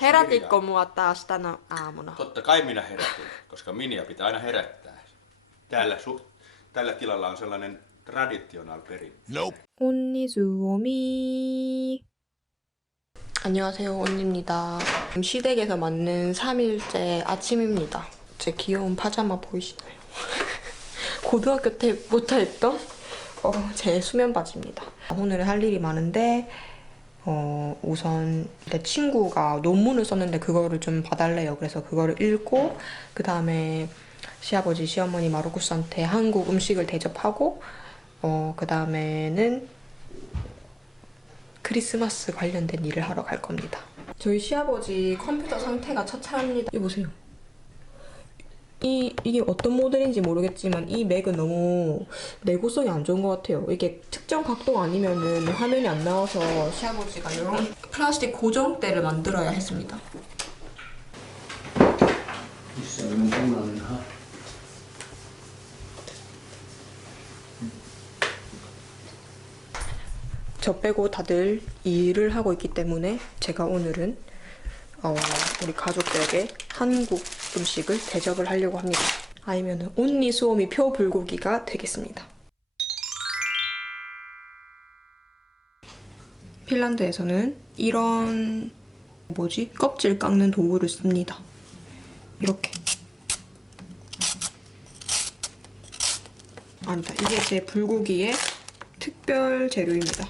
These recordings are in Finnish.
Herätitkö mua taas tänä aamuna? Totta kai minä herätin, koska Miniä pitää aina herättää. Tällä tilalla on sellainen traditional perinne. Nope. 언니 수오미. 안녕하세요, 언니입니다. 시댁에서 맞는 3일째 아침입니다. 제 귀여운 파자마 보이시나요? 고등학교 때부터 했던 제 수면 바지입니다. 오늘은 할 일이 많은데 우선 내 친구가 논문을 썼는데 그거를 좀 봐달래요. 그래서 그거를 읽고 그 다음에 시아버지, 시어머니 마르쿠스한테 한국 음식을 대접하고 그 다음에는 크리스마스 관련된 일을 하러 갈 겁니다. 저희 시아버지 컴퓨터 상태가 처참합니다. 이거 보세요. 이게 어떤 모델인지 모르겠지만 이 맥은 너무 내구성이 안 좋은 것 같아요. 이게 특정 각도가 아니면은 화면이 안 나와서 시아버지가 이런 플라스틱 고정대를 만들어야 했습니다. 저 빼고 다들 일을 하고 있기 때문에 제가 오늘은 우리 가족들에게 한국 음식을 대접을 하려고 합니다. 아니면은 온니 수오미 표 불고기가 되겠습니다. 핀란드에서는 이런 껍질 깎는 도구를 씁니다. 이렇게. 아니다. 이게 제 불고기의 특별 재료입니다.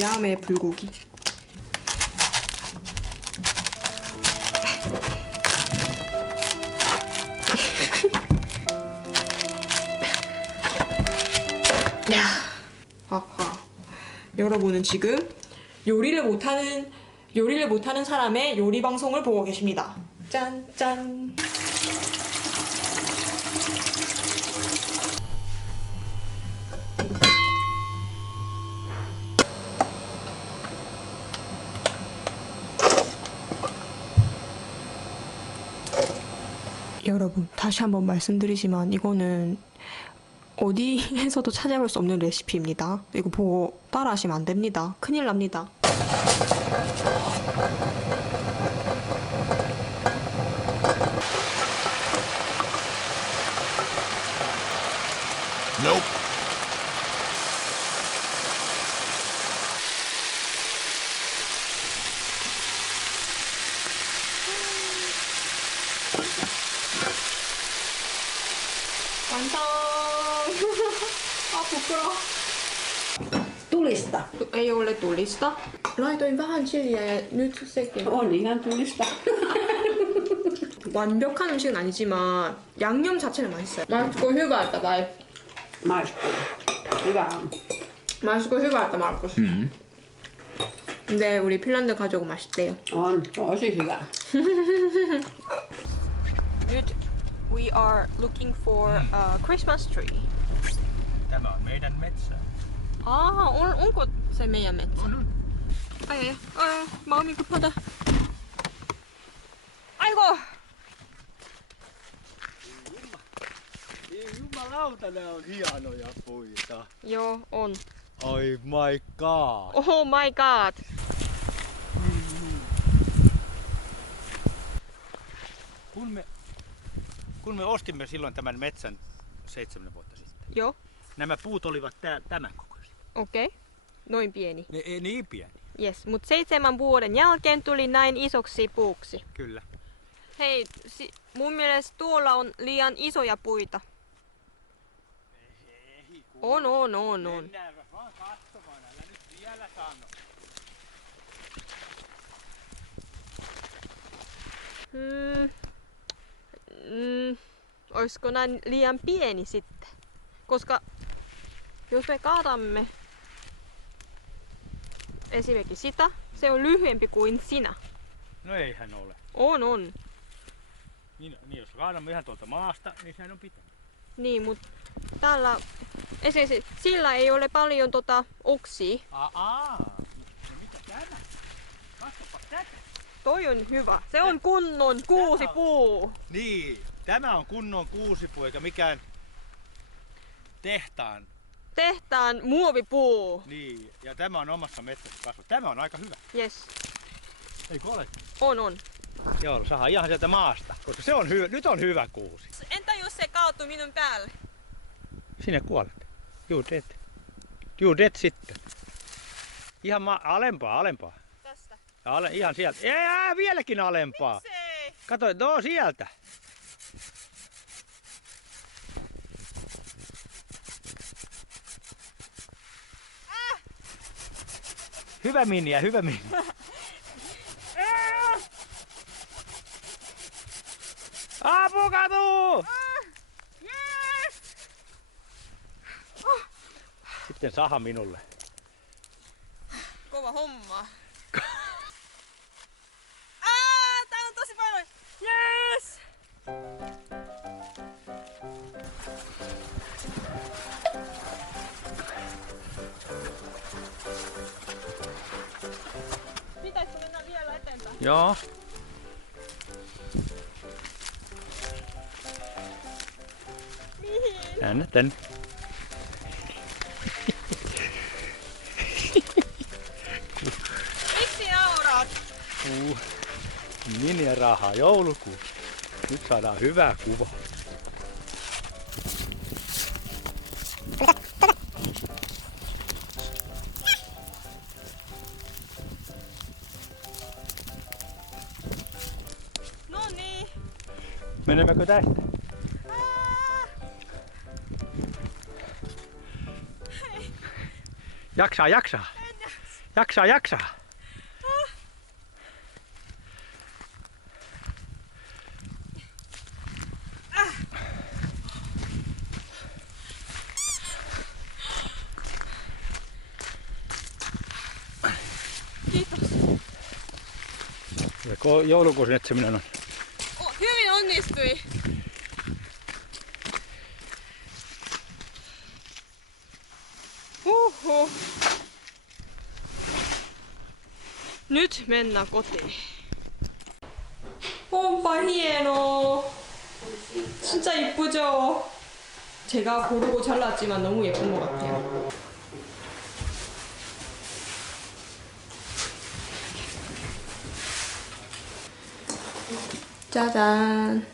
야매 불고기. 야, 아하. 여러분은 지금 요리를 못하는 사람의 요리 방송을 보고 계십니다. 짠, 짠. 여러분, 다시 한번 말씀드리지만 이거는 어디에서도 찾아볼 수 없는 레시피입니다. 이거 보고 따라하시면 안 됩니다. 큰일 납니다. Nope. 완성! 아, 부끄러워. Tulista. Ei ole tulista. Laitoin vähän chiliä ja nyt sekin. On ihan tulista. 완벽한 음식은 아니지만 양념 자체는 맛있어요. 맛있고 hyvältä vai? Maistuu. Hyvä on. 맛있고 hyvältä, Markus. 근데 우리 핀란드 가족은 맛있대요. On tosi hyvä. Nyt we are looking for a Christmas tree. Tämä on meidän metsä. onko se meidän metsä? On. Ai, maumi 급하다. 아이고! Jumalauta, nää on hienoja puita. Joo, on. Oi my god. Oh my god! Kun me ostimme silloin tämän metsän 7 vuotta sitten, Joo, nämä puut olivat tämän kokoisia. okei. Noin pieni. Ne ei niin pieni. Yes, mutta 7 vuoden jälkeen tuli näin isoksi puuksi. Kyllä. Hei, mun mielestä tuolla on liian isoja puita. On. Mennään vaan katsomaan, älä nyt vielä sano. Olisiko näin liian pieni sitten? Koska jos me kaatamme esimerkiksi sitä, se on lyhyempi kuin sinä. No eihän ole. On. Niin jos kaadamme ihan tuolta maasta, niin sehän on pitempi. Niin, mutta tällä esimerkiksi sillä ei ole paljon oksia. No mitä tämä? Katsopa tätä. Toi on hyvä. Se on kunnon kuusipuu. Niin, tämä on kunnon kuusipuu eikä mikään Tehtaan muovipuu. Niin, ja tämä on omassa metsässä kasvu. Tämä on aika hyvä. Yes. Eikö ole? On. Joo, saadaan ihan sieltä maasta, koska se on nyt on hyvä kuusi. Entä jos se kaatuu minun päälle? Sinne kuolet. Juu, det sitten. Ihan alempaa. Tästä. Ihan sieltä. Vieläkin alempaa. Se. Kato, sieltä. Hyvä Minja. Apukatu! Sitten saha minulle. Kova homma. Tää on tosi paljon. Yes! Pitäisikö mennä vielä eteenpäin? Joo. Mihin? Tänne. Miksi nauraat? Minja rahaa joulukuussa. Nyt saadaan hyvää kuva. Noniin. Menemmekö tästä? Jaksaa. Jaksaa. Kiitos. Joulukuusen etsiminen on. Hyvin onnistui. Nyt mennään kotiin. Onpa hienoa. 진짜 이쁘죠? 제가 고르고 잘랐지만 너무 예쁜 것 같아요. 짜잔.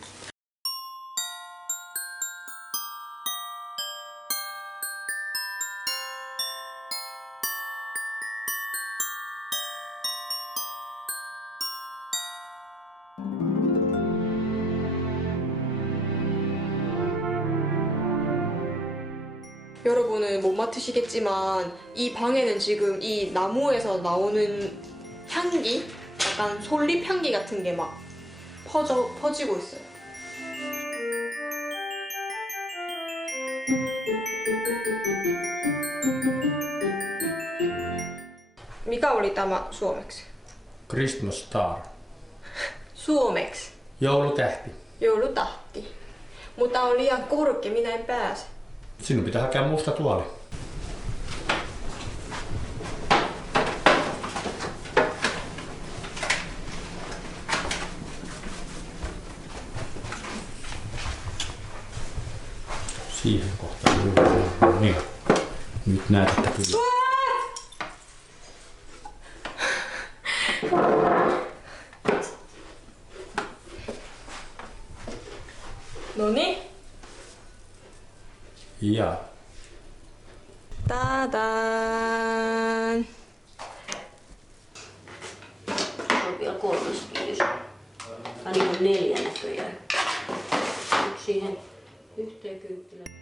여러분은 못 맡으시겠지만 이 방에는 지금 이 나무에서 나오는 향기, 약간 솔잎 향기 같은 게 막 퍼지고 있어요. Mikä oli tämä suomeksi? Christmas star. Suomeksi. Joulutähti. Joulutahti. Mutta on liian korkea, minä en pääse. Sinun pitää hakea musta tuoli. Siihen kohtaan. Niin. Nyt näet, että kyllä. Noniin. Ja. Tadaan! On vielä 3 kiitos. Tai niin kuin 4 näköjään. Nyt siihen yhteen kynttilään.